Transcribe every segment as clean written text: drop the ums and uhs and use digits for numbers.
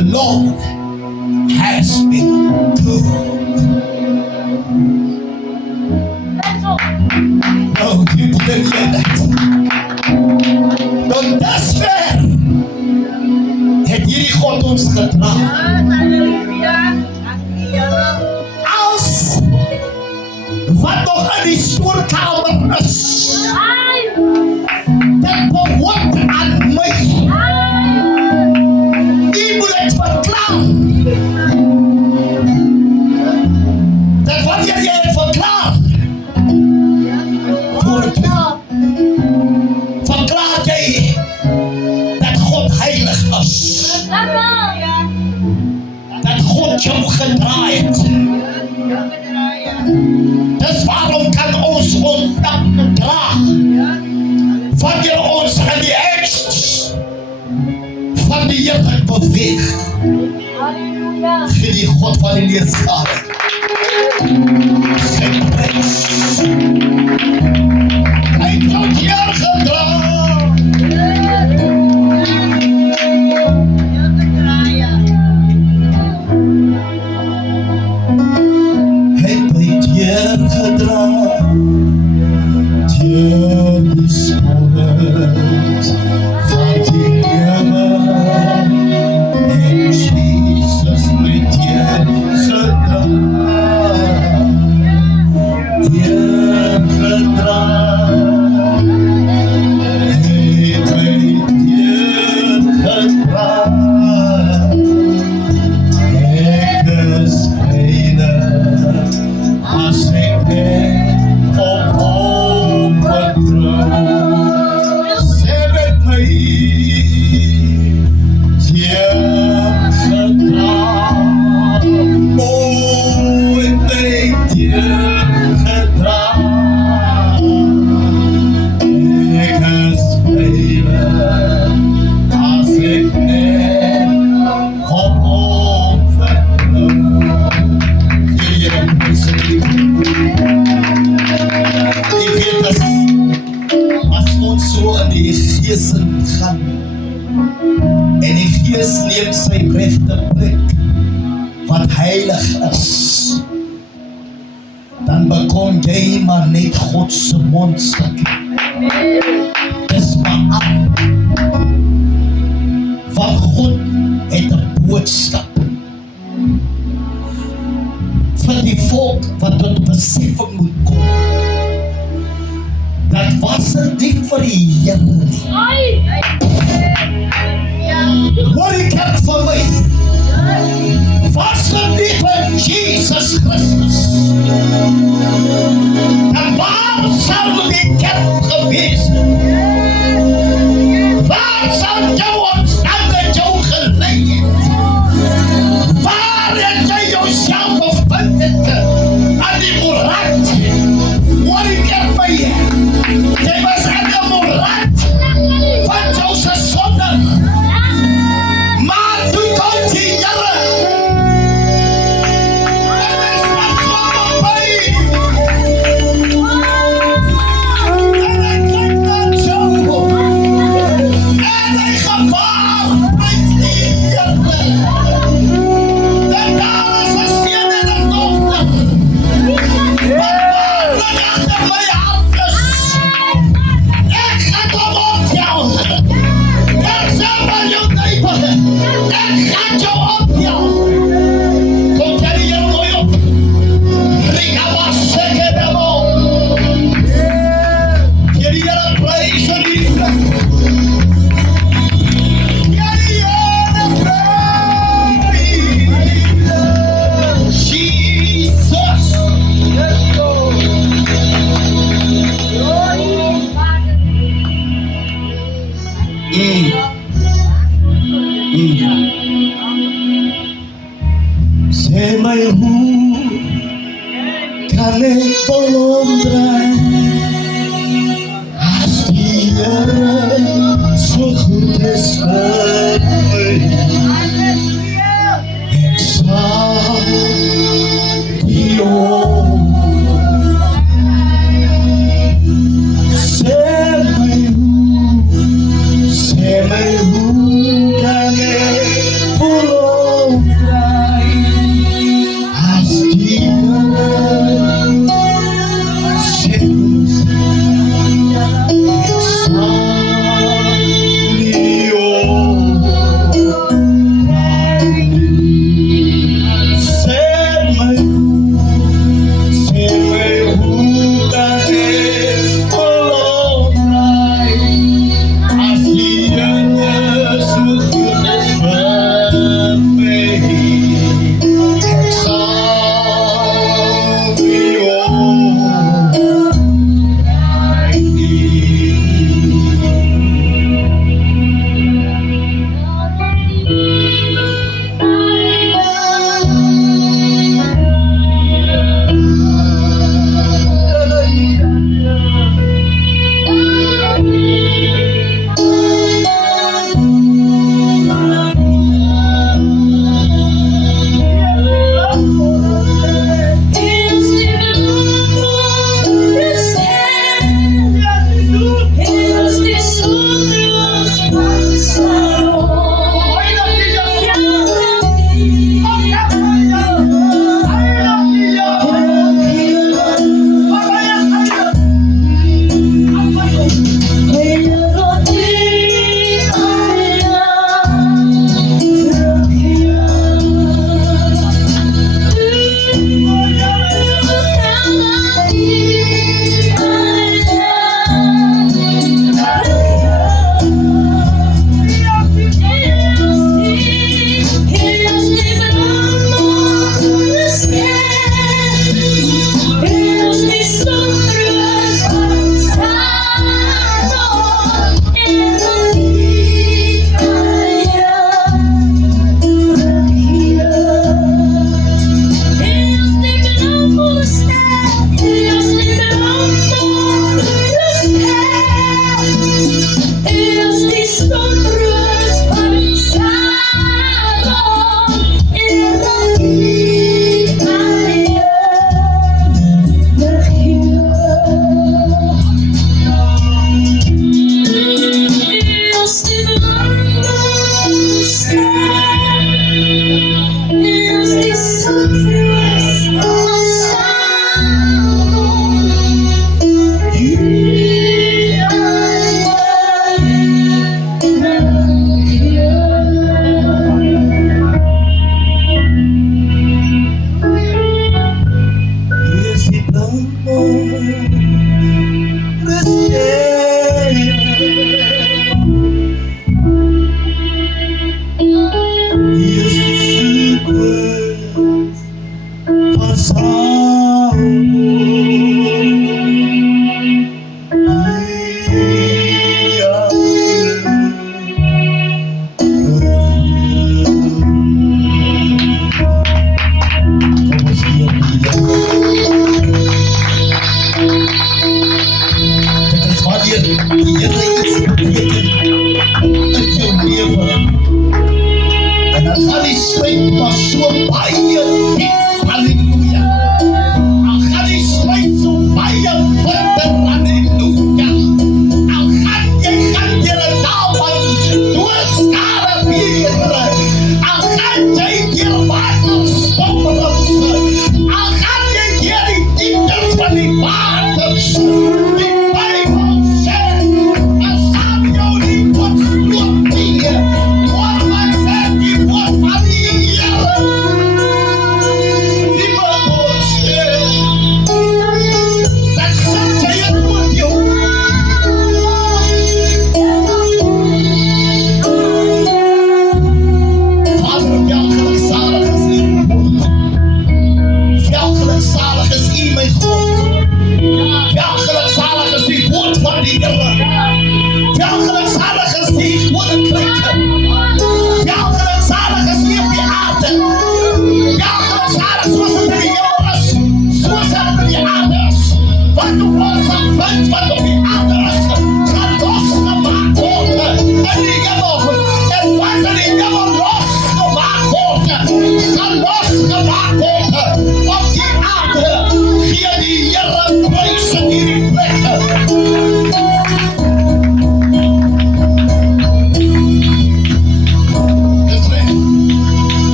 the Lord has been good. Oh, you didn't hear that. Want dusver het hierdie God ons gedra. Als wat nog in die stoorkamer is, dit behoort aan my. U moet het verklaar. Dat wanneer jy het verklaar, verklaar jy dat God heilig is. Dat God jou gedraai het. Dus waarom kan ons dak dra wanneer ons in die angst van die Here beweeg? Gee die God van die leerskade sy prys. Hy het jou hier gedra. En die Gees neem sy regte plek wat heilig is, dan bekom jy maar net God se mondstuk. Dis maar af. Want God het 'n boodskap vir die volk wat tot besefing moet kom. Dat was het nie vir die Here nie. Hoor die kerk van my. Was het nie vir Jesus Christus? En waar sal die kerk gewees? Waar sal jou omstandigheid jou gelei het? Waar het jy jouself bevind het? Aan die moeras. Hoor die kerk van my. Jy was aan die moeras van jou se sonde. Maar toe kom die Here. En hy stap so by. En hy kyk na jou. En hy gebaar prys die Here. En daar is 'n seun en 'n dogter. Wat waarlik agter my hand is. Ek gaan hom optel. Ek sal maar jou neighbor. Ek gaan jou optel. Kom jy hier mooi op. Rika was zeker de mol. Jullie Here prys en liefde. Jullie Here prys. Jesus. Let's go. Sê my hoe kan ek verloor as die Here so goed is vir my. Ek sal die Sê my hoe kan ek verloor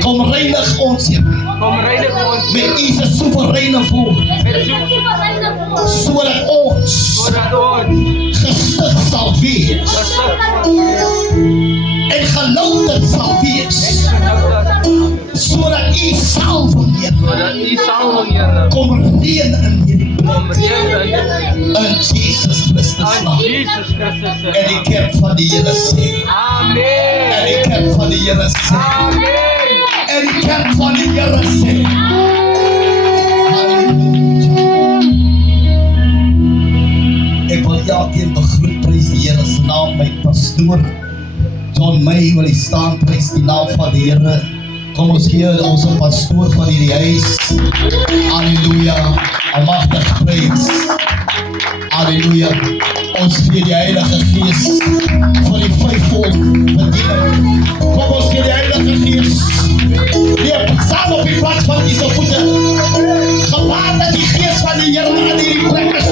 Kom reinig ons, Heer. Met U se soewereine woord. Sodat ons gestig sal wees. En gelouterd sal wees. Sodat U salwing, Heer, kom reën in hierdie plek. In Jesus Christus naam. En die kerk van die Here sê. Amen. En die kerk van die Here sê. Amen. En in die kerk van die Here sê. Halleluja. Ek wil elkeen begroet, prys die Here se naam, my pastoor John May wil hy staan, prys die naam van die Here. Kom ons gee ons pastoor van hierdie huis. Halleluja. Almagtig prys. Halleluja. Ons gee die Heilige Gees vir die vyfvoud bediening. Kom ons gee die Heilige Gees. Weer saam op die plaats van die voete. Gewaar dat die Gees van die Here aan hierdie plek is.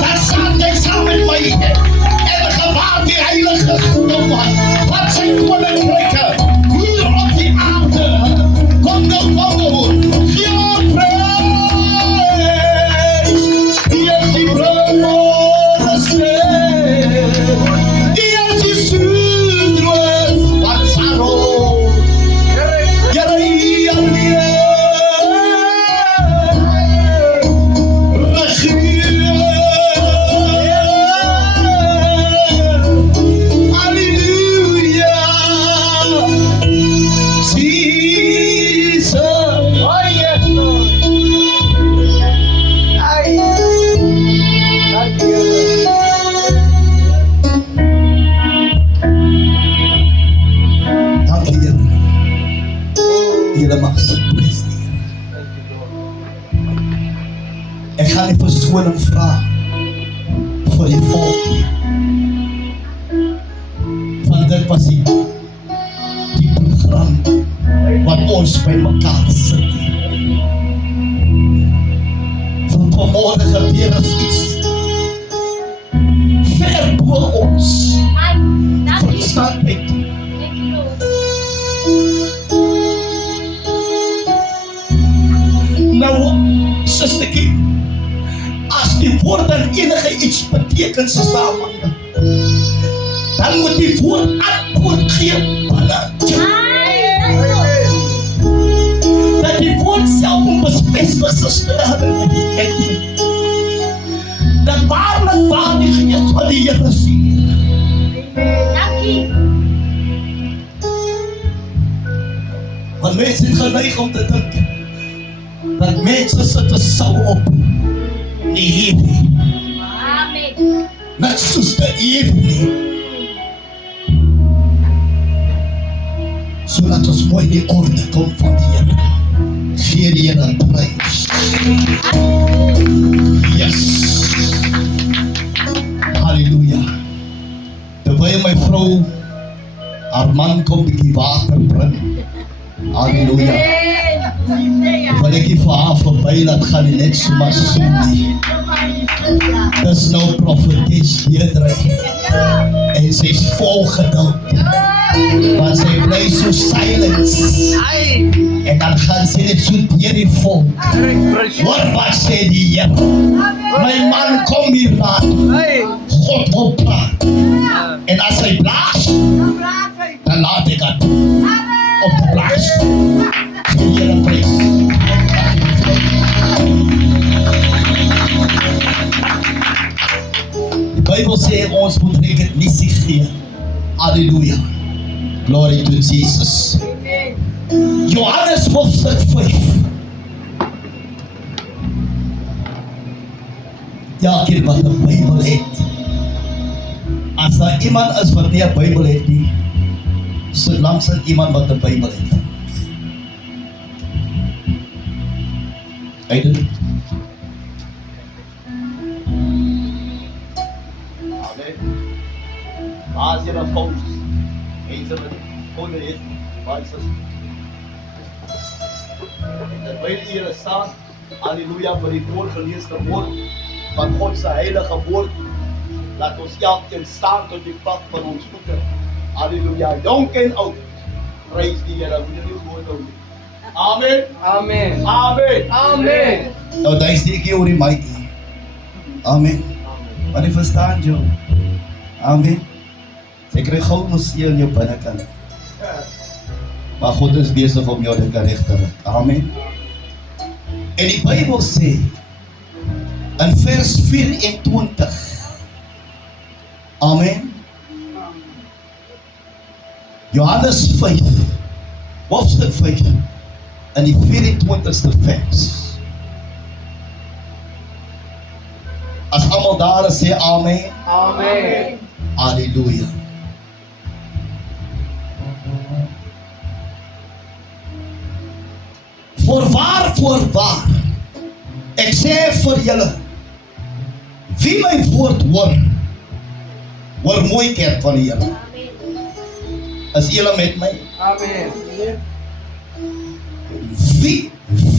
Dat saam jy saam met my. En gewaar die Heilige Gees wat sy koninkryke hier op die aarde. Kom nou. Gee hom prys. Hier is die brandmore steen. Hier is die suudroos van Saron. Here hier aan die ek gaan nie verskoning vra vir die volk nie. Want dit was die program wat ons by mekaar sit. Van vanmorgen gebeur is iets ver bo ons verstaan met. Nou, sisterkie, as die woord aan enige iets beteken, sister, dan moet die woord antwoord gee binne. Dat die woord self onbespesig, sister, dat waarlik waar die Gees van die Here sien. Want mense het geneig om te dink dat mense sit te sou op nie hier nie. Net soos die hier nie. So laat ons mooi die orde kom van die Here. Gee die Here prys. Yes. Halleluja. Terwyl my vrou haar man kom bietjie water bring. Halleluja. Wil ek vir haar verby laat gaan en net so maar soen nie. Dis nou profeties Deidre. En sy is vol geduld. Want sy bly so silent. En dan gaan sy net so deur die volk. Hoor wat sê die Here. My man kom hier laat. God wil praat. En as hy blaas, dan laat ek het op de plaats. Die Here prys. Die Bybel sê ons moet recognisie gee. Halleluja. Glory to Jesus. Johannes hoofstuk 5. Ja, keer wat die Bybel het. As daar iemand is wat nie 'n Bybel het nie, sit langs aan iemand wat 'n Bybel het. Amen. As jy dan kom, mense met konde het, wat is dat by die Here staan, halleluja, vir die voorgeleesde woord van God se heilige woord. Laat ons elkeen staan tot die pad van ons voete. Halleluja, jonk en oud. Prys die Here, moet jy nie groot hou nie. Amen. Amen. Amen. Amen. Nou daar steek jy oor die mic. Amen. Wat jy verstaan, Joe? Amen. Jy kry gou mos hier in jou binnekant. Maar God is besig om jou te regter. Amen. En die Bybel sê in vers 24. Amen. Johannes 5 hoofstuk 5 in die 24ste vers. As almal daar is, sê amen. Amen. Halleluja. Voorwaar, ek sê vir julle, wie my woord hoor mooi kerk van die Here. Is julle met my? Amen.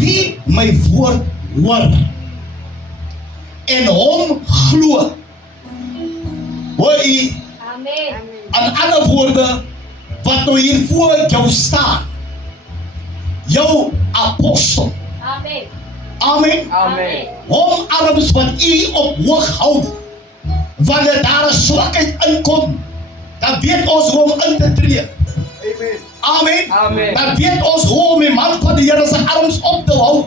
Wie my woord hoor en hom glo. Hoor jy? Amen. In ander woorde, wat nou hier voor jou staan, jou apostel. Amen. Amen. Amen. Hom arms wat u op hoog hou, wanneer daar 'n swakheid inkom, dan weet ons hoe om in te tree. Amen. Amen. Amen. Dan weet ons hoe om die man van die Here se arms op te hou.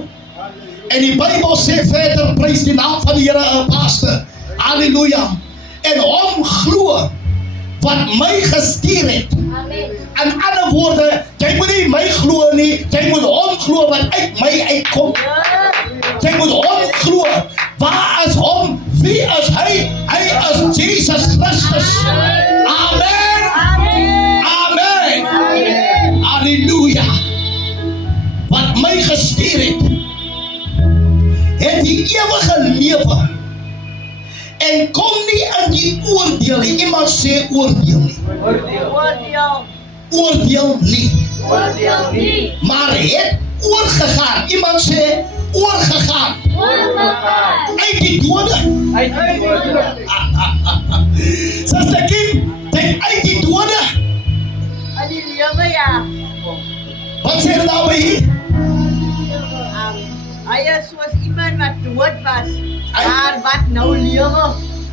En die Bybel sê verder, prys die naam van die Here, pastor. Halleluja. En hom glo wat my gestuur het. Amen. In ander woorde, jy moet nie my glo nie, jy moet hom glo wat uit my uitkom. Jy moet hom glo. Waar is hom? Wie is hy? Hy is Jesus Christus. Amen. Amen. Halleluja. Wat my gestuur het die ewige lewe en kom nie in die oordeel nie. Iemand sê oordeel nie. Oordeel nie. Maar het oorgegaan. Iemand sê oorgegaan. Uit die dode. Suster Kim, denk uit die dode. Wat sê dit nou by hier? Hy is soos iemand wat dood was, Hy- maar wat nou lewe.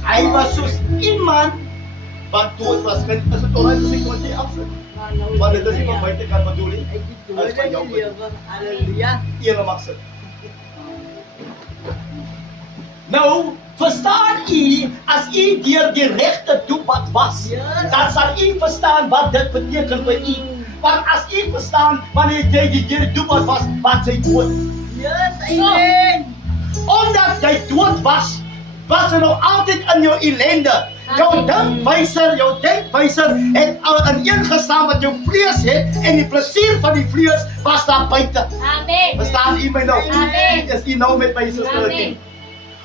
Hy was soos iemand wat dood was. Is dit alright as ek dit nie afsit? Want dit is nie van buitekant bedoel nie. Hy die dode die lewe. Halleluja. Ene mag sit. Nou, verstaan u, as u deur die regte toepad was, Yes. dan sal u verstaan wat dit beteken vir u. Want as u verstaan wanneer jy deur die toepad was, wat sy dood. Yes, amen. Omdat jy dood was, was jy nog altyd in jou ellende. Jou denkwyser het ineengestaan wat jou vlees het en die plesier van die vlees was daar buite. Amen. Verstaan u my nou? Amen. Is u nou met my suster? Amen.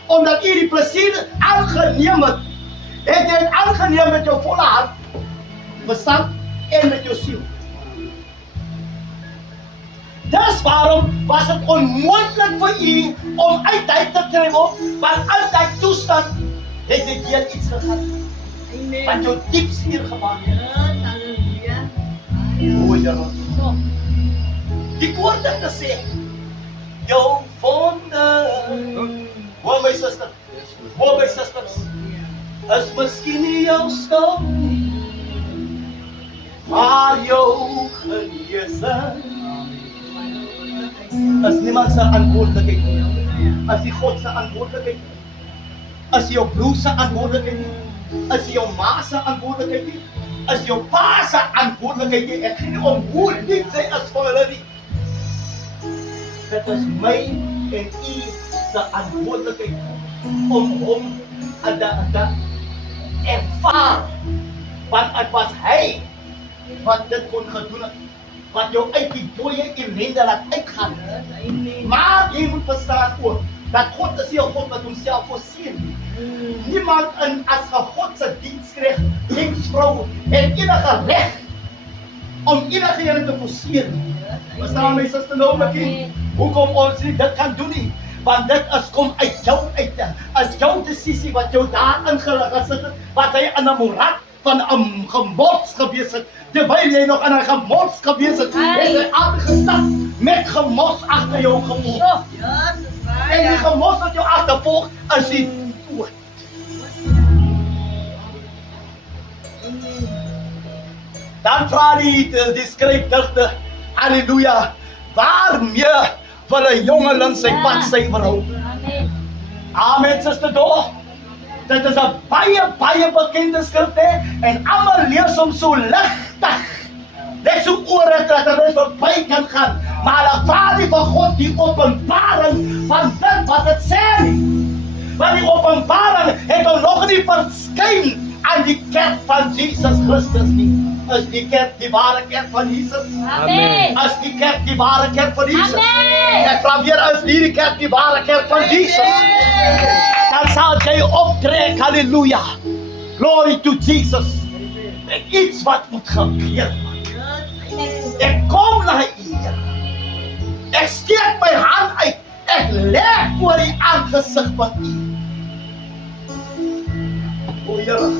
Omdat u die plesier aangeneem het, het jy het aangeneem met jou volle hart, verstand en met jou siel. Dus waarom was het onmoontlik vir u om uit hy te trek op, want uit hy toestand het jy deur iets gegaan, wat Amen. jou diep seer gemaak het. Yes, halleluja. O Here, die woord het gesê, jou wonde, hoor my suster, hoor my susters, is miskien nie jou skuld nie, maar jou genesing is niemand se verantwoordelikheid nie. As die God se verantwoordelikheid nie. As jou broer se verantwoordelikheid nie. As jou ma se verantwoordelikheid nie. As jou pa se verantwoordelikheid nie. Ek gee nie om hoe lief sy is vir hulle nie. Dit is my en u se verantwoordelikheid om hom te ervaar. Want het was hy wat dit kon gedoen het. Wat jou uit die dooie ellende laat uitgaan. Maar jy moet verstaan ook, dat God is nie 'n God wat homself voorsien. Niemand as 'n God se diensvrou het enige reg om enige ene te voorsien. Verstaan my suster nou met kind? Hoekom ons nie dit kan doen nie? Want dit is kom uit jou uit. As jou decisie wat jou daar ingesit het, wat hy in 'n moeras van 'n gemots gewees het, terwyl jy nog in 'n gemots gewees het, het hy aangestap met gemots agter jou gevolg. Yes, dis En die waar. gemots wat jou agtervolg, is die dood. Dan vra die skryfdigter, halleluja, waarmee wil 'n jongeling sy pad suiwer hou? Amen. Amen, suster Dor. Dit is 'n baie bekende skrif hè, en almal lees hom so ligtig. net so oor het dat er net verby kan gaan. Maar hulle vra nie van God die openbaring van dit wat het sê nie. Want die openbaring het hom nog nie verskyn aan die kerk van Jesus Christus nie. Is die kerk die ware kerk van Jesus? Amen. Is die kerk die ware kerk van Jesus? Amen. Ek vra weer, is hierdie kerk die ware kerk van Jesus? Dan sal jy optrek, halleluja. Glory to Jesus. Met iets wat moet gebeur. Ek kom na U. Ek steek my hand uit. Ek lê voor die aangesig van U. O Here.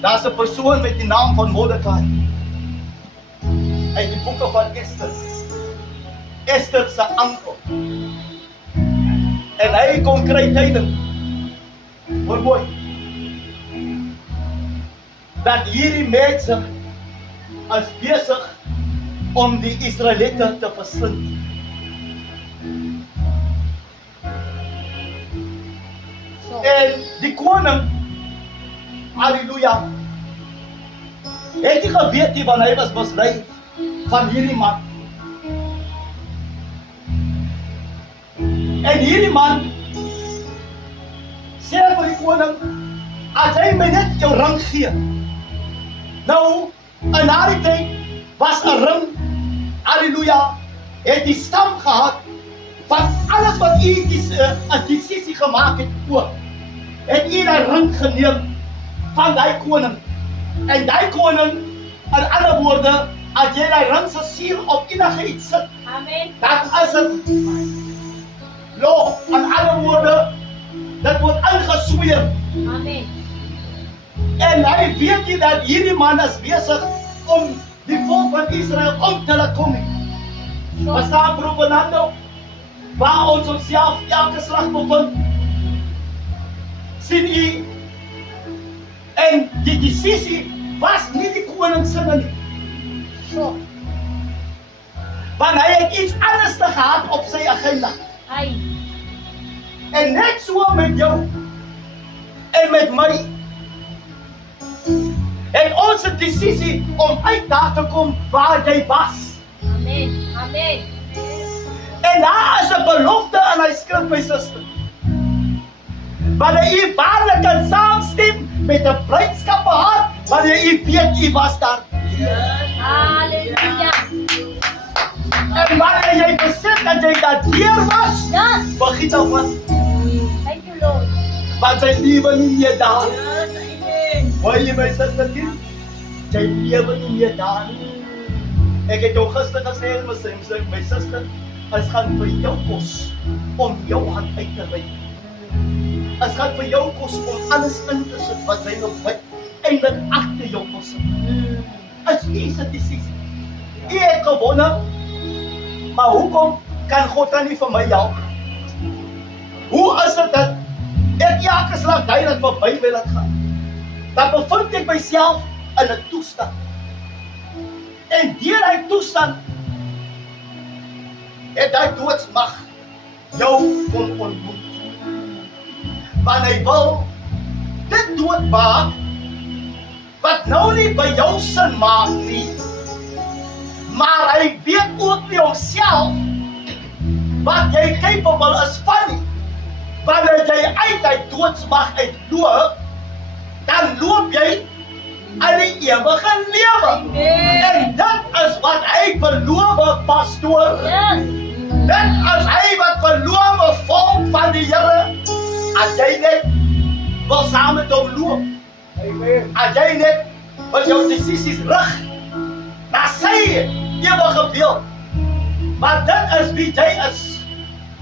Daar's 'n persoon met die naam van Mordekai. Uit die boeke van Esther. Esther se oom. En hy kon kry tyding. Hoor mooi. Dat hierdie mense is besig om die Israeliete te verslind. En die koning, halleluja, het nie geweet nie, want hy was mislei van hierdie man. En hierdie man sê vir die koning, as hy my net jou ring gee. Nou, in daardie tyd was 'n ring, halleluja, het die stam gehad van alles wat u 'n decisie gemaak het oor. Het u daai ring geneem van daai koning. En daai koning, in ander woorde, as jy daai ring se siel op enige iets sit, Amen. dan is dit law. In ander woorde, dit word ingesweer. Amen. En hy weet nie dat hierdie man is besig om die volk van Israel om te laat kom nie. Was daar Provenando, waar ons onsself elke slag bevind? Sien u? En die decisie was nie die koning se nie. So. Want hy het iets anders te gehad op sy agenda. Ai. En net so met jou en met my. En ons het decisie om uit daar te kom waar jy was. Amen. Amen. En daar is 'n belofte in hy skrif, my suster. Wanneer u waarlik kan saamstem met 'n blydskap gehad, wanneer u weet u was daar. Halleluja. En wanneer jy besef dat jy daar deur was, Yes. vergiet nou wat, Thank you, Lord. want sy lewe nie meer daar. Yes, amen. Hoor jy my suster kind? Jy lewe nie meer daar nie. Ek het jou gister gesê, my suster, het gaan vir jou kos om jou hand uit te reik. Het gaan vir jou kos om alles in te sit wat sy nog eindelijk agter jou kos sit. Is nie sy decisie. U het gewonnen, maar hoekom kan God dan nie vir my help? Hoe is dit dat ek elke slag duidelik verby wil laat gaan? Dan bevind ek myself in 'n toestand. En deur hy toestand het hy doodsmag jou kom ontmoet. Want hy wil dit doodmaak wat nou nie by jou sin maak nie. Maar hy weet ook nie homself wat jy capable is van nie. Wanneer jy uit hy doodsmag uitloop, dan loop jy in die ewige lewe. En dit is wat hy beloof, pastoor. Yes. Dit is hy wat beloof volk van die Here. As jy net wil saam met hom loop, Amen. as jy net wil jou decisies rig na sy ewige beeld. Maar dit is wie jy is.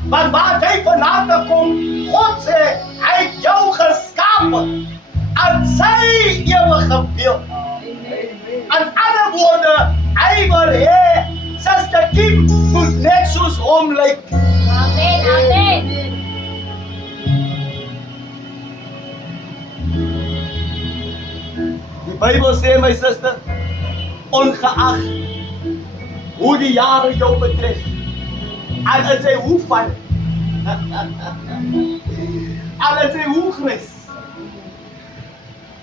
Want waar jy vandaan kom, God sê, hy het jou geskapen aan sy ewige beeld. In ander woorde, hy wil hê, Suster Kim moet net soos hom lyk. Amen. Amen. Die Bybel sê, my suster, ongeag hoe die jare jou betref, en as hy hoe val, en as hy hoe grys,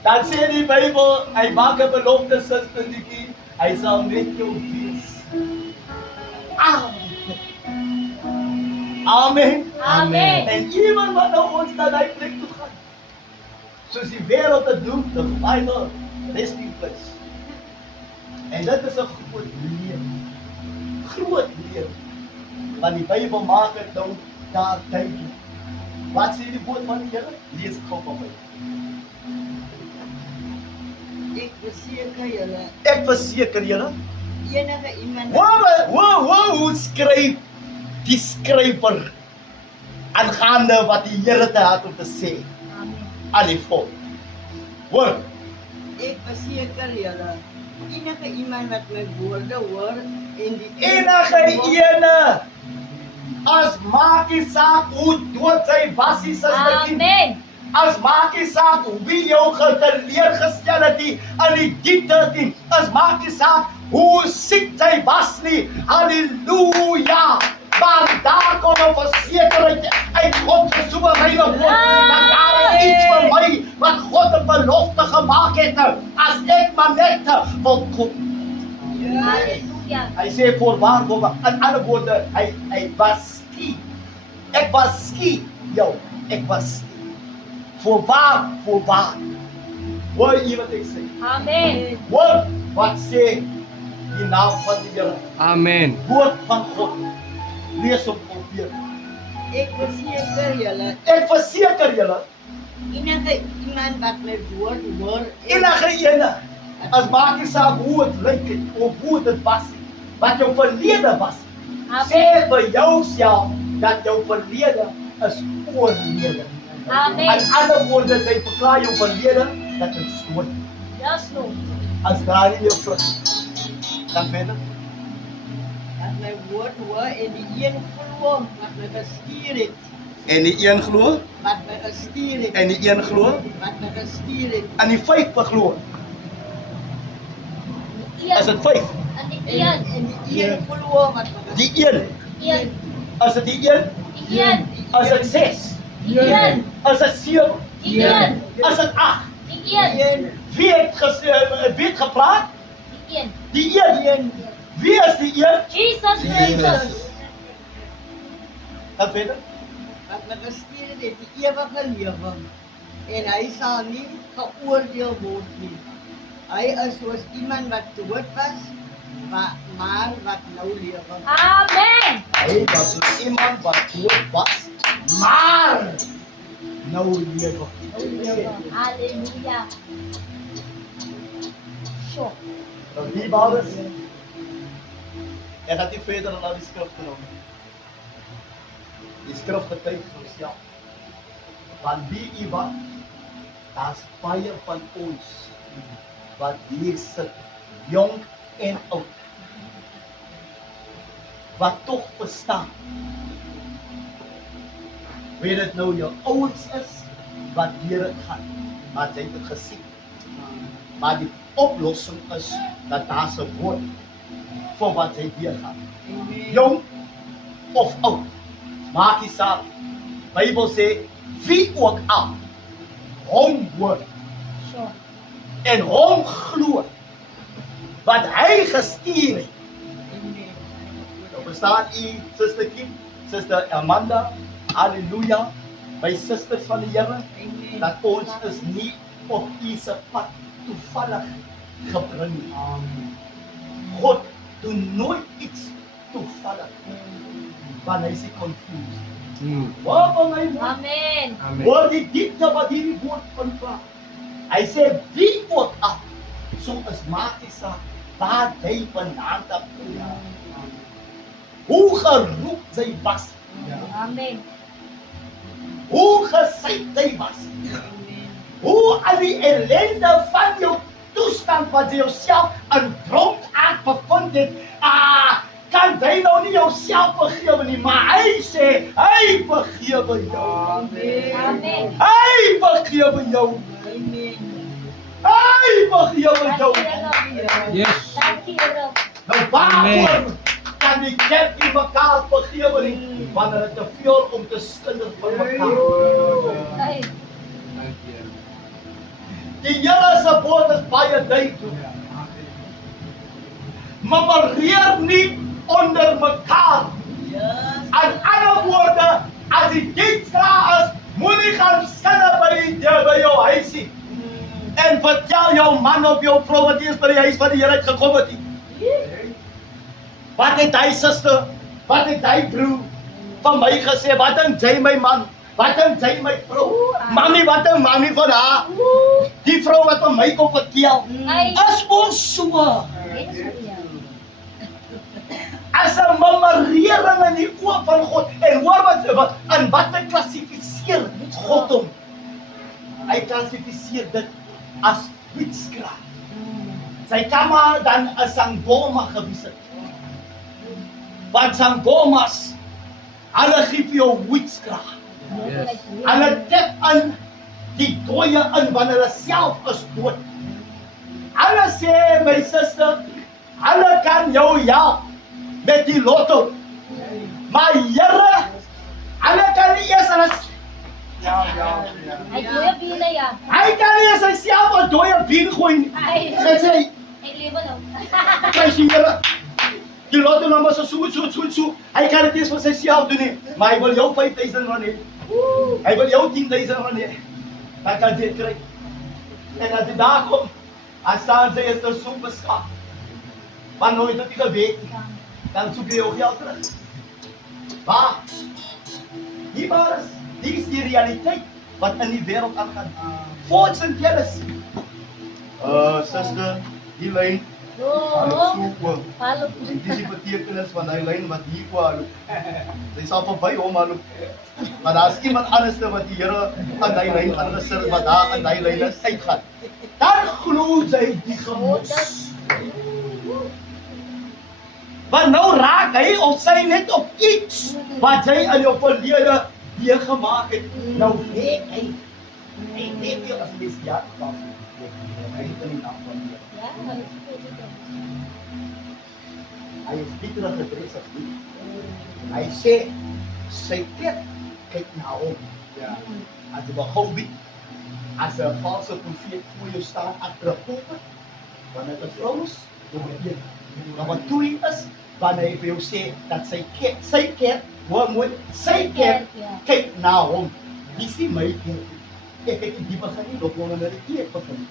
dan sê die Bybel, hy maak 'n belofte, suster Nikkie, Hy sal met jou wees. Amen. Amen. En iemand wat nou ons na die plek toe gaan, soos die wêreld het doen, the final resting place. En dit is 'n groot leer. Groot leer. Want die Bybel maak dit nou daar duidelik. Wat sê die woord van die Here? Lees gou van my. Ek verseker julle, Ek verseker julle, enige iemand hoe skryf die skrywer aangaande wat die Here te had om te sê Amen. aan die volk. Hoor, ek verseker julle, enige iemand wat my woorde hoor en die enige ene, as maak nie saak hoe dood sy was, is as kind. Amen. As maak nie saak wie jou geleergestel het nie, in die diepte nie. As maak nie saak hoe siek sy was nie. Halleluja! Maar daar kom 'n versekerheid uit God se soewereine woord. Dat daar is iets vir my wat God 'n belofte gemaak het nou. As ek maar net wil kom. Halleluja. Hy sê voorwaar, in ander woorde, hy waarsku. Ek waarsku jou, ek waarsku. Voorwaar. Hoor jy wat ek sê? Amen. Hoor wat sê die naam van die Here. Amen. Woord van God. Lees hom weer. ek verseker julle, Ek verseker julle, enige iemand wat my woord hoor enige ene, as maak nie saak hoe het lyk het, of hoe dit was, wat jou verlede was, sê vir jouself dat jou verlede is oorlede. Amen. In ander woorde, sy verklaar jou verlede dat dit skoon. Yes, Lord. As daar nie meer vrug. Dan verder. wat my woord hoor en die een glo wat my gestuur het, En die een glo, wat my gestuur het, en die een glo, wat my gestuur het, en die 5 beglo. Die een. Is dit 5? En die een. en die een glo wat my Die 1. Een. Is dit die 1? Die een. Is dit 6? Die een. Is dit 7? Die een. Is dit 8? Die een. een, Wie het gepraat? Die een. Die 1. Wie is die 1? Jesus Christus. Dan verder. wat my gestuur het, het die ewige lewe en hy sal nie geoordeel word nie. Hy is soos iemand wat dood was, maar wat nou lewe. Amen. Hy was soos iemand wat dood was, maar nou lewe. Halleluja. Zo. Nou die basis, ek het nie verder na die skrif genoem. Die skrif getuig vir homself. Want wie u wat, daar's baie van ons wat hier sit, jong en oud, wat toch verstaan. Weet dit nou jou ouds is, wat deur het gaan, maar jy het het gesien. Maar die oplossing is, dat daar se woord, vir wat jy deur gaan. Jong of oud, maak nie saak. Bybel sê, wie ook al, hom hoor, Zo. en hom glo, wat hy gestuur het. Nou verstaan u, Suster Kim, Suster Amanda, halleluja, my susters van die Here, dat ons is nie op u se pad toevallig gebring nie. God doen nooit iets toevallig, want hy is nie confused. Waar van my woord? Amen. Hoor die diepte wat hierdie woord van praat. Hy sê, wie ook al, so is maak nie saak, waar jy vandaan kom. Hoe geroep jy was, Amen. hoe gesuip jy was, hoe aan die ellende van jou toestand wat jy jouself in dronkaard bevind het, kan jy nou nie jouself vergewe nie, maar hy sê, hy vergewe jou. Amen. Hy vergewe jou. Hy vergewe jou. Yes. Dankie, Here. Nou waarvoor kan die kerk nie mekaar vergewe nie, wanneer het te veel om te skinder van mekaar. Hey. Die Here se woord is baie duidelik. memoreer nie onder mekaar. Yes. In ander woorde, as die diens klaar is, moenie gaan sinne by jou huisie en vertel jou man of jou vrou wat eers by die huis van die Here het gekom het. Wat het hy suster, wat het hy broer van my gesê, wat dink jy my man, wat dink jy my vrou, mami wat dink mami van haar, die vrou wat van my kom vertel, Ay. is ons so. Yes, ja. As 'n memorering in die oë van God. En hoor wat in watter klassifiseer God hom? Hy klassifiseer dit as witchcraft. Sy kan maar dan 'n sangoma gewees het. Want sangomas, hulle gee vir jou witchcraft. Yes. Hulle tap in die dooie in wanneer hulle self is dood. Hulle sê, my suster, hulle kan jou help met die lotto. Maar Here, hulle kan nie eers hulle Ay, kuya, pila ya. hy kan nie eers hy self 'n dooie been gooi nie. Ay. Hy sê, Ay, libo no. kry sien Here, die lotto nommer is so. Hy kan dit eers vir syself doen nie, maar hy wil jou 5,000 rand hê. Hy wil jou 10,000 rand hê. Dan kan jy dit kry. En as die dag kom, dan staan sy is so beskaam. Want nooit het jy geweet nie. Dan soek jy jou geld terug. Maar, die is die realiteit wat in die wêreld aangaan. False and jealousy. Suster, die lyn, Oo. soek Follow. en dis die betekenis van die lyn wat hier kwam. Sy sal verby hom aan. Maar daar's iemand anders wat die Here aan die lyn aangesit wat daar in die lyn uitgaan. Dan glo sy die gemoes. Want nou raak hy of sy net op iets wat hy in jou verlede gemaak het. Nou weet hy. Hy weet jy as jy ja pas. Hy het nie naam van nie. Ja, halos po dito. Hy is bitter gedres as nie. Hy sê, sy kyk na hom. Ja. As jy byvoorbeeld, as 'n valse profeet voor jou staan agter 'n pulpit, wanneer dit 'n vrou is, dan moet jy. Maar wat toe hy is, wanneer hy vir jou sê, dat sy kyk na hom. Dis nie my kerk. Ek het die begin nie, loop onder die kerk begin.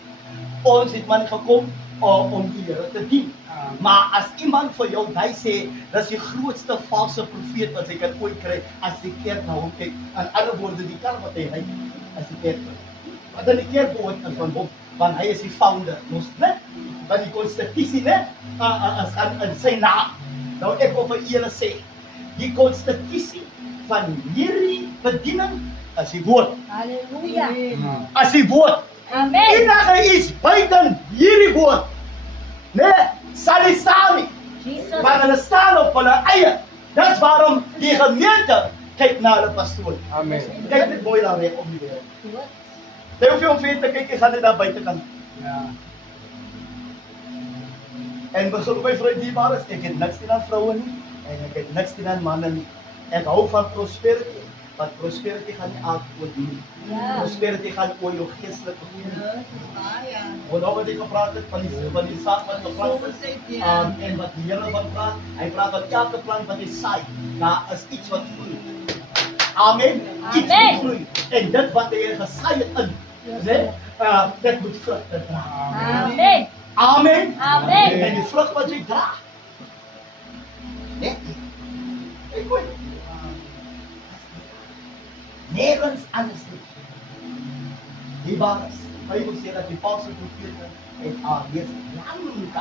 Ons het man gekom om die Here te dien. Maar as iemand vir jou hy sê, dis die grootste valse profeet wat jy kan ooit kry, as die kerk na hom kyk. In ander woorde, die kerk wat hy as die kerk. Wat in die kerk behoort is van hom, want hy is die founder, mos net? Want die konstitusie net, as in sy naam. Nou ek wil vir julle sê, die konstitusie van hierdie bediening is die woord. Hallelujah. As die woord. Amen. Enige iets buiten hierdie woord, nee, sal nie staan nie. Jesus. Maar hulle staan op hulle eie. Dis waarom die gemeente kyk na hulle pastoor. Amen. Kyk dit mooi daar reg om die wêreld. What? Jy hoef nie om vir te kyk, jy gaan net daar buitekant. Ja. En begin my vriend dierbaar is, ek het niks teen aan vroue nie, en ek het niks teen aan manne nie. Ek hou van prosperity, want prosperity gaan nie oor doen. Ja. Prosperity gaan oor jou geestelike groei. Yes, baie. Nou wat ek gepraat het van die saak wat gepraat het, en wat die Here van praat, hy praat van elke plant wat hy saai, daar is iets wat groei. Amen. Iets Amen. wat groei. En dit wat hy gesaai het in, né? Dit moet vrugte dra. Amen. Amen. Amen. En die vrug wat jy dra. Net ek weet. Nergens anders nie. Die baas, hy wil sê dat die valse profete het alweer lank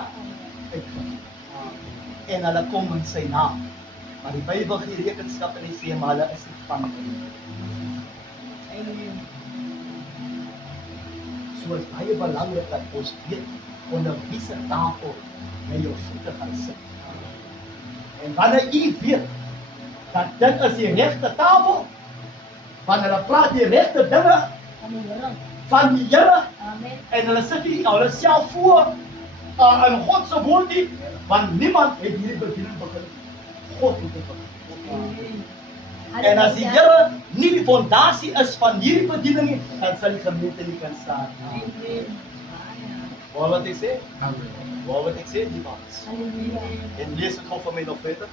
uitgegaan. En hulle kom in sy naam. Maar die Bybel gee rekenskap en hy sê maar hulle is nie van hom. Amen. So is baie belangrik dat ons weet onder wie se tafel jy jou voete gaan sit. En wanneer jy weet dat dit is die regte tafel, wanneer hulle praat die regte dinge Amen. van die Here Amen. en hulle sit nie hulle self voor in God se woord nie, want niemand het hierdie bediening begin. God het dit begin. En as die Here nie die fondasie is van hierdie bediening nie, dan sal die gemeente nie kan staan. Amen. Hoor wat ek sê? Amen. Hoor wat ek sê, die mans. Halleluja. En lees dit gou vir my nog verder.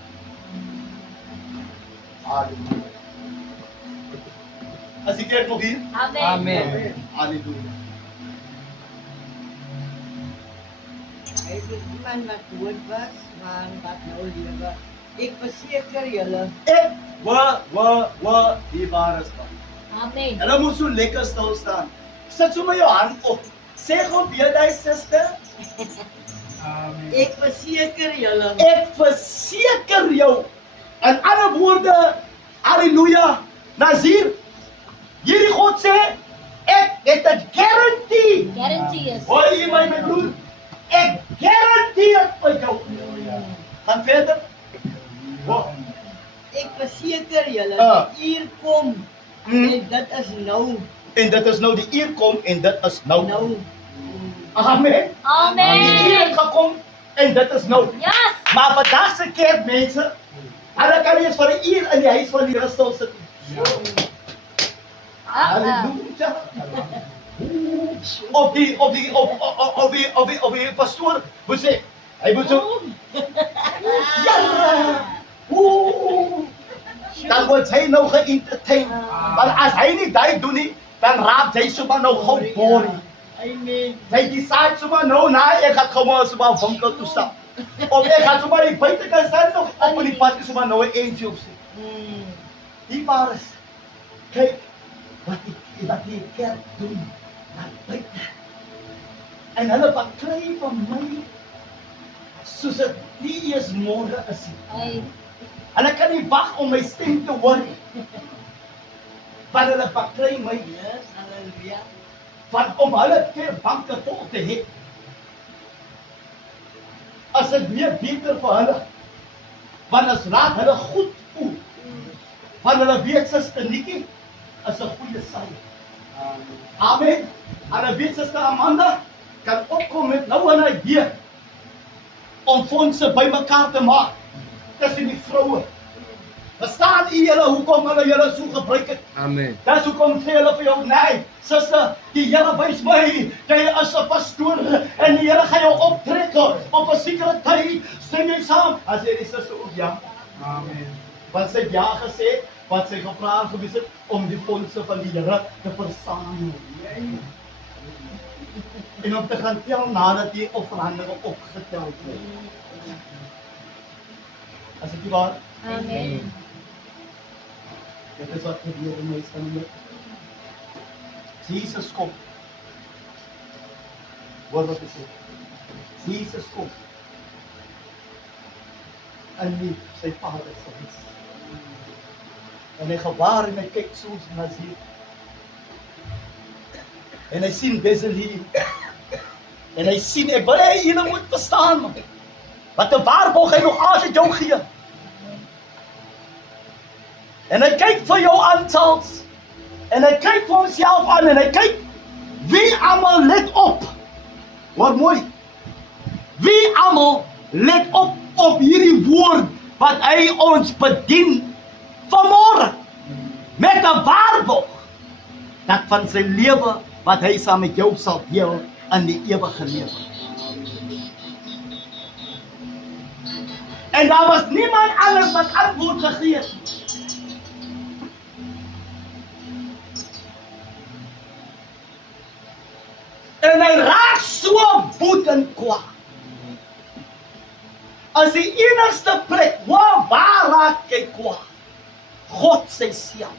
Halleluja. As die kerk nog hier? Amen. Amen. Halleluja. Hy is iemand wat dood was, maar wat nou lewe. Ek verseker julle, Ek, die waar is van. Amen. Hulle moet so lekker stil staan. Sit so met jou hand op. Sê gou weer daai suster. Amen. ek verseker julle, Ek verseker jou. In ander woorde, halleluja, Nazir. Hierdie God sê, ek het 'n guarantee. Guarantee is. Hoor jy my broer? Ek garandeer dit vir jou. Gaan verder. Wow. ek verseker julle, Ah. die uur kom, Mm. en dit is nou, En dit is nou die uur kom en dit is nou. nou. Amen. Die uur Amen. het gekom en dit is nou. Yes. Maar vandag se kerk mense, hulle kan nie eens vir 'n uur in die huis van die Here stil sit nie. Halleluja. Of die pastoor moet sê, hy moet so ja. Dan word hy nou ge-entertain. Want as hy nie dit doen nie, dan raak hy sommer nou gou boring. Amen. Hy decide sommer nou, nee, ek gaan gewoon sommer winkel toe stap. Of ek gaan sommer die buitekant staan nog op in die pad sommer nou 'n eentjie opsit. Die waar is, kyk wat die kerk doen, daar buite. En hulle baklei van my, soos dit nie eers môre is nie. Hey. Hulle kan nie wag om my stem te hoor nie. Want hulle baklei my, Yes, halleluja. want om hulle kerkbanke vol te hê, as ek meer beter vir hulle, want as laat hulle goed voel, want hulle weet Suster Nikkie is 'n goeie saai. Amen. Hulle weet Suster Amanda kan opkom met nou 'n idee om fondse bymekaar te maak tussen die vroue. Verstaan u julle hoekom hulle julle so gebruik het? Amen. Dis hoekom sê hulle vir jou, nee, suster, die Here wys my, jy is 'n pastoor en die Here gaan jou optrek op 'n sekere tyd, stem jy saam? As jy die suster ook ja, Amen. want sy het ja gesê, wat sy gevra het gewees het om die fondse van die Here te versamel. En om te gaan tel nadat die offerhandelinge opgetel word. As dit nie waar? Amen. Dit is wat gebeur in my familie. Jesus kom. Hoor wat ek sê. Jesus kom. En nie sy Vader se huis. En hy gewaar en hy kyk soos Nazir. En hy sien Bezaleel. En hy sien, ek wil hê julle moet verstaan, man. Wat 'n waarborg hy nog altyd jou gee. En hy kyk vir jou aan, Charles. En hy kyk vir homself aan en hy kyk wie almal let op. Hoor mooi. Wie almal let op hierdie woord wat hy ons bedien vanmôre. Met 'n waarborg dat van sy lewe wat hy saam met jou sal deel in die ewige lewe. En daar was niemand anders wat antwoord gegee het. En hy raak so woedend kwaad. As die enigste plek waar raak hy kwaad? God self.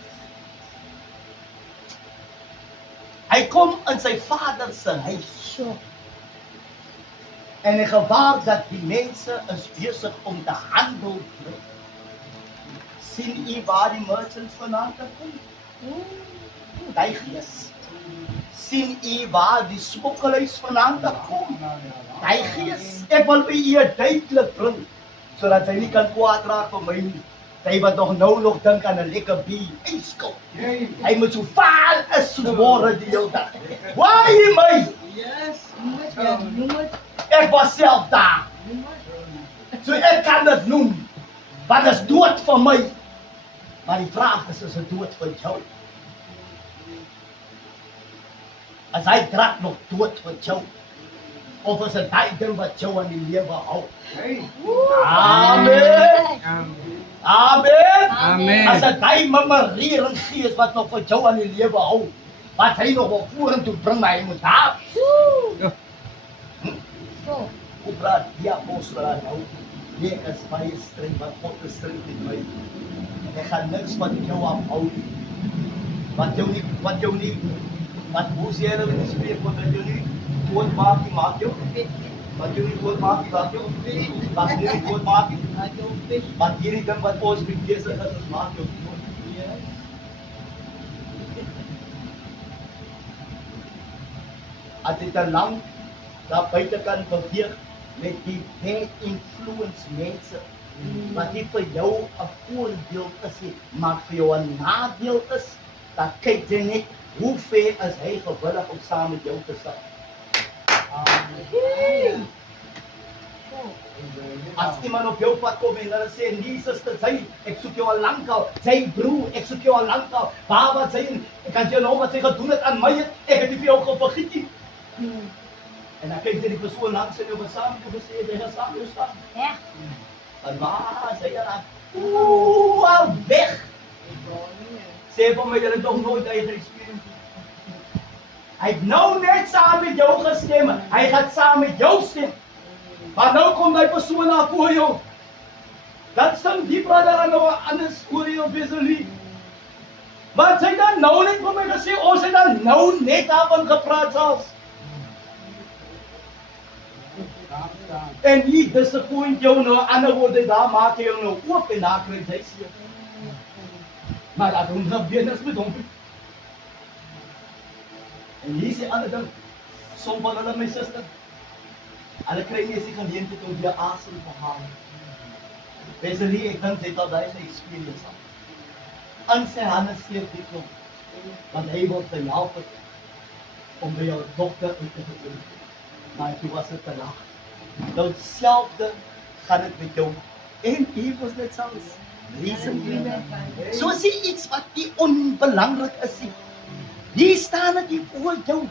Hy kom in sy Vader se huis. Sure. En hy gewaar dat die mense is besig om te handel. Sien u waar die merchants vanaand kom? Daai gees. Sien u waar die smokkelhuis vanaand kom? Daai gees. Ek wil vir u duidelik bring sodat hy nie kan kwaad raak vir my nie. Hy wat nog dink aan 'n lekker bier, yskou. Hy moet so vaal is soos môre die hele dag. Waar jy my? Yes, noem het. Ek was self daar. So ek kan dit noem. Want dit is dood vir my. Maar die vraag is dit dood vir jou? As hy draak nog dood vir jou. of is 'n daai ding wat jou aan die lewe hou? Hey. Amen. Amen. Amen. Amen. As 'n daai memorering gees wat nog vir jou aan die lewe hou, wat hy nog op vorentoe bring, maar hy moet daar. So. Hoe praat die apostel nou? Nee, is baie streng, wat God is streng met my. En hy gaan niks van jou afhou nie. Wat hoe sê hulle in die spreekwoord, wat jou nie dood maak nie, maak jou. Wat jou nie dood maak nie, maak jou. Wat jou nie dood maak nie, wat hierdie ding wat ons mee besig is, maak jou dood. As jy te lang daar buitekant beweeg met die bad influence mense, wat nie vir jou 'n voorbeeld is nie, maar vir jou 'n nadeel is, dan kyk jy net hoe ver is hy gewillig om saam met jou te stap. As iemand op jou pad kom en hulle sê, nee suster, ek soek jou al lankal, sy broer, ek soek jou al lankal, baba, ek kan jou nou wat sy gedoen het aan my, ek het nie vir jou vergiet nie. En dan kyk jy die persoon langs en jy wat saam met jou gesê, jy gaan saam met jou staan. Ja. En waar sê jy dan? Al weg! Sê vir my, jy het nog nooit eie experience. Hy het nou net saam met jou gestem, hy gaat saam met jou stem. Maar nou kom die persoon na voor jou. Dat stem die brother aan nou anders oor jou bezig. Maar sy dan nou net vir my gesê, ons het dan nou net daarvan gepraat zelfs. En die disappoint jou nou, ander woorde, daar maak jy jou nou oop en daar krijg jy sê. Maar dat hom gebeur niks met hom. En hier is die ander ding, som van hulle my sister, hulle kry nie eens die geleentheid om weer asem te haal. Wesley, ek dink sy het al daai sy experience al. In sy hande steek die klomp, want hy wil te help het om by jou dokter uit te gedoen. Maar toe was het te laat. Nou hetzelfde gaan het met jou. En hier was net soms reason. So is hier iets wat nie onbelangrijk is nie. Hier staan het hier voor jou.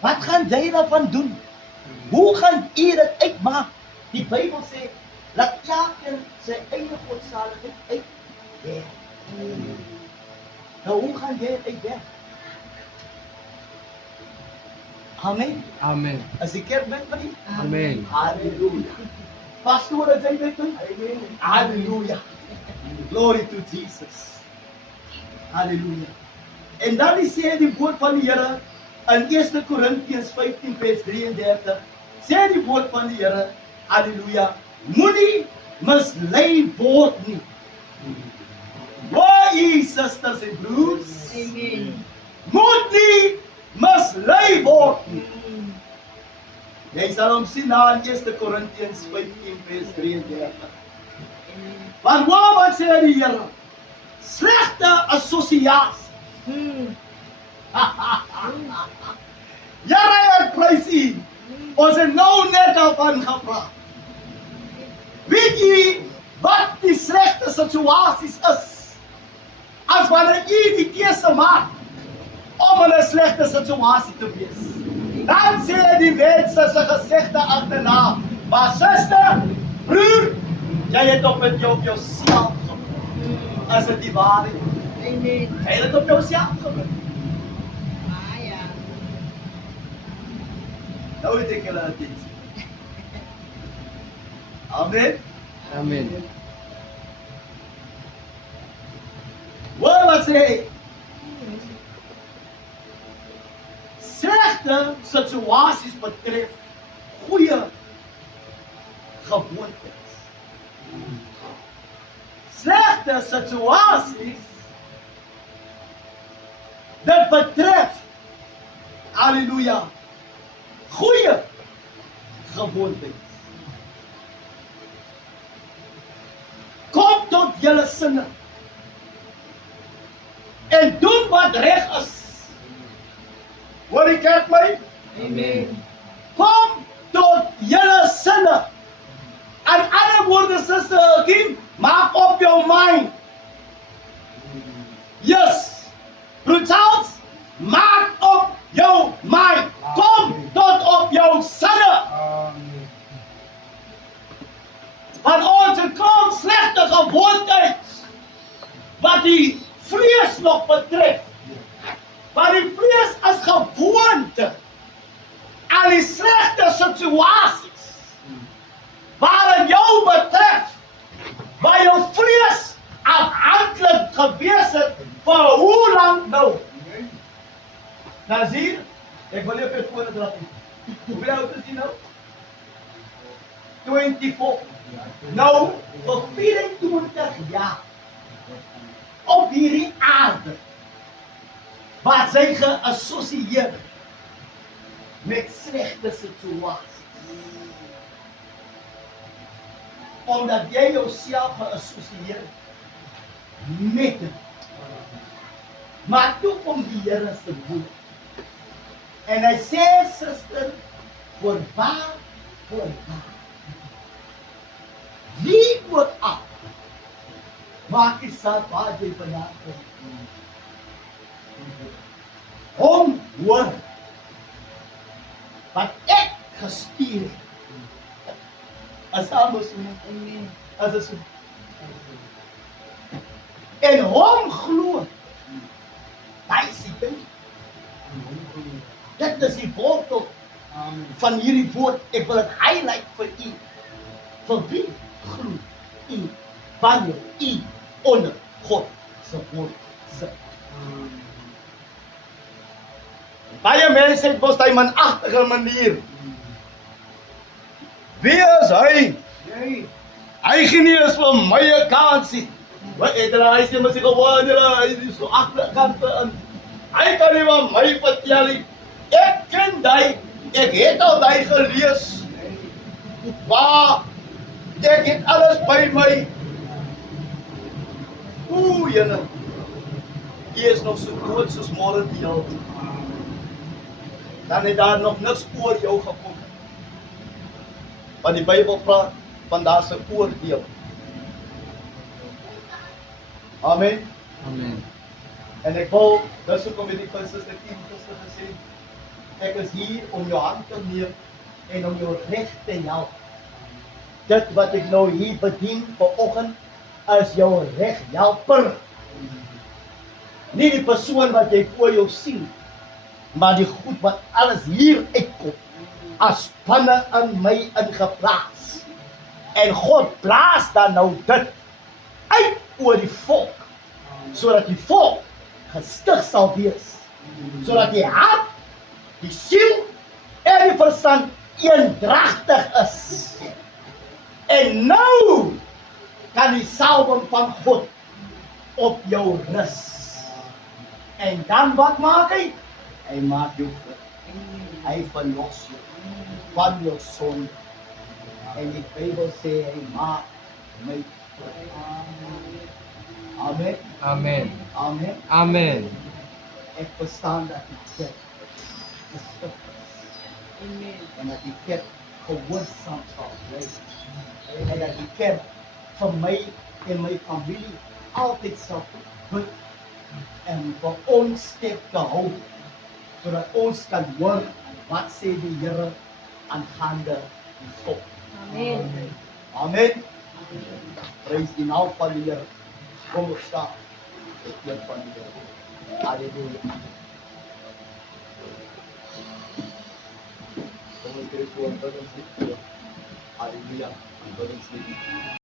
Wat gaan jy daarvan doen? Hoe gaan jy dit uitmaak? Die Bijbel sê, laat elkeen sy eie godsaligheid uitwerk. Nou hoe gaan jy dit uitwerk? Amen. Amen. As die kerk met my? Amen. Halleluja. Pastoor, as jy dit doen? Amen. Halleluja. Glory to Jesus. Halleluja. En dan sê die woord van die Here in 1 Korintiërs 15 vers 33, sê die woord van die Here, halleluja, moenie mislei word nie. Waar jy susters en broers, moet nie mislei word nie. Jy sal hom sien na in 1 Korintiërs 15 vers 33. Want wat sê die Here? Slegte assosiasie. Here, ek prys U. Ons het nou net daarvan gepraat. Weet jy wat die slegte situasies is? As wanneer jy die keuse maak om in 'n slegte situasie te wees, dan sê die mense se gesegde agterna, maar suster, broer, jy het op met jou op jouself gebring. As dit die waarheid is. Jy het op jouself gebring. Nou het ek julle attentie. Amen. Amen. Hoor wat sê hy? Slegte situasies betref goeie gewoontes. Slegte situasies, dit betref, halleluja, goeie gewoontes. Kom tot julle sinne en doen wat reg is. Hoor die kerk my? Amen. Kom tot julle sinne. In ander woorde, Sister Kim, maak op jou mind. Yes. Brutals, maak op jou mind. Kom tot op jou wat die vlees nog betref. Maar die vlees is gewoonte aan die slegte situasies waarin jou betref, waar jou vlees afhankelijk gewees het vir hoe lang nou? Nou zie je, ik wil je op je voorbeeld laten. Hoeveel oud is die nou? 24. Nou, voor 24 jaar op hierdie aarde waar sy geassocieer met slechte situaties. Omdat jy jouself geassocieer met het. Maar toe kom die Here se woord. En hy sê, suster, voorwaar. Wie moet af? Maak die saak waar jy vandaan kom. Hom hoor wat ek gestuur het. As anders nie. As is en hom glo. Daai is die ding. Dit is die wortel van hierdie woord. Ek wil het highlight vir u. Vir wie glo u wanneer u onder God se woord sit? Baie mense het mos daai managtige manier. Wie is hy? Hy gee nie eens vir my 'n kansie. Wat het hy sê mos ek gewoon hy is so agterkant in. Hy kan nie van my vertel nie. Ek ken daai. Ek het al daai gelees. Waar ek het alles by my. Jene. Jy is nog so dood soos môre die hel. Dan het daar nog niks oor jou gekom. Want die Bybel praat van daar se oordeel. Amen. Amen. En ek wil, dis hoekom het die Suster Kim gister gesê, ek is hier om jou hand te neem en om jou reg te help. Dit wat ek nou hier bedien vanoggend is jou reghelper. Nie die persoon wat jy voor jou sien, maar die goed wat alles hier uitkom, as binne in my ingeplaas. En God plaas dan nou dit uit oor die volk, sodat die volk gestig sal wees, sodat die hart, die siel en die verstand eendragtig is. En nou kan die salwing van God op jou rus. En dan wat maak hy? Hy maak jou vrug. Hy verlos jou van jou sonde. En die Bybel sê hy maak my vrug. Amen. Amen. Amen. Amen. Ek verstaan dat die kerk gestig is. En dat die kerk gehoorsaam sal bly. En dat die kerk vir my en my familie altyd sal bid en vir ons sterk te hou, sodat ons kan hoor wat sê die Here aangaande die volk. Amen. Amen. Prys die naam van die Here. Kom ons staan. Ek eer van die Here. Halleluja. Kom ons kyk voor, bid ons lied. Halleluja. Bid ons lied.